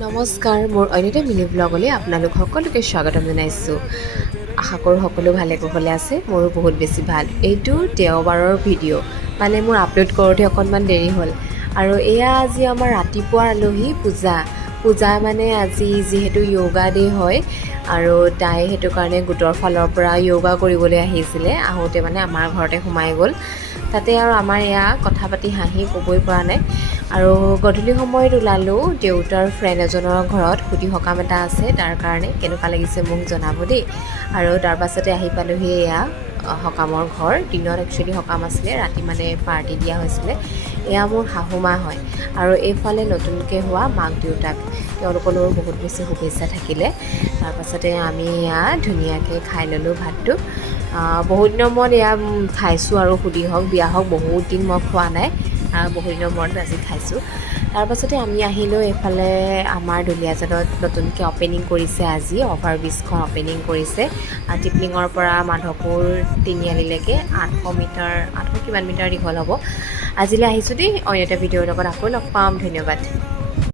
নমস্কাৰ, মোৰ অন্য এটা মিনি ব্লগলৈ আপোনালোক সকলোকে স্বাগতম জনাইছোঁ। আশা কৰোঁ সকলো ভালে কুশলে আছে। মোৰো বহুত বেছি ভাল। এইটো দেওবাৰৰ ভিডিঅ', মানে মোৰ আপলোড কৰোঁতে অকণমান দেৰি হ'ল। আৰু এয়া আজি আমাৰ ৰাতিপুৱাৰ আলহী পূজা মানে আজি যিহেতু য়োগা ডে হয় আৰু তাই সেইটো কাৰণে গোটৰ ফালৰ পৰা য়োগা কৰিবলৈ আহিছিলে। আহোঁতে মানে আমাৰ ঘৰতে সোমাই গ'ল। তাতে আৰু আমাৰ এয়া কথা পাতি হাঁহি ক'বই পৰা নাই। আৰু গধূলি সময়ত ওলালোঁ দেউতাৰ ফ্ৰেণ্ড এজনৰ ঘৰত সুধি সকাম এটা আছে, তাৰ কাৰণে কেনেকুৱা লাগিছে মোক জনাব দেই। আৰু তাৰ পাছতে আহি পালোহি এয়া সকামৰ ঘৰ। দিনত একচুৱেলি সকাম আছিলে, ৰাতি মানে পাৰ্টি দিয়া হৈছিলে। এয়া মোৰ শাহুমা হয় আৰু এইফালে নতুনকৈ হোৱা মাক দেউতাক, তেওঁলোকলৈও বহুত বেছি শুভেচ্ছা থাকিলে। তাৰপাছতে আমি এয়া ধুনীয়াকৈ খাই ল'লোঁ ভাতটো। বহুত দিনৰ মূৰত এয়া খাইছোঁ আৰু সুধি হওক বিয়া হওক বহুত দিন মই খোৱা নাই, বহুত দিনৰ মূৰত আজি খাইছোঁ। তাৰপাছতে আমি আহিলোঁ এইফালে আমাৰ দুলীয়াজানত নতুনকৈ অ'পেনিং কৰিছে আজি, অভাৰ ব্ৰিজখন অ'পেনিং কৰিছে। টিপলিঙৰ পৰা মাধৱপুৰ তিনিআলিলৈকে 800 কিমান মিটাৰ দীঘল হ'ব। আজিলৈ আহিছোঁ দেই, অন্য এটা ভিডিঅ'ৰ লগত আকৌ লগ পাম। ধন্যবাদ।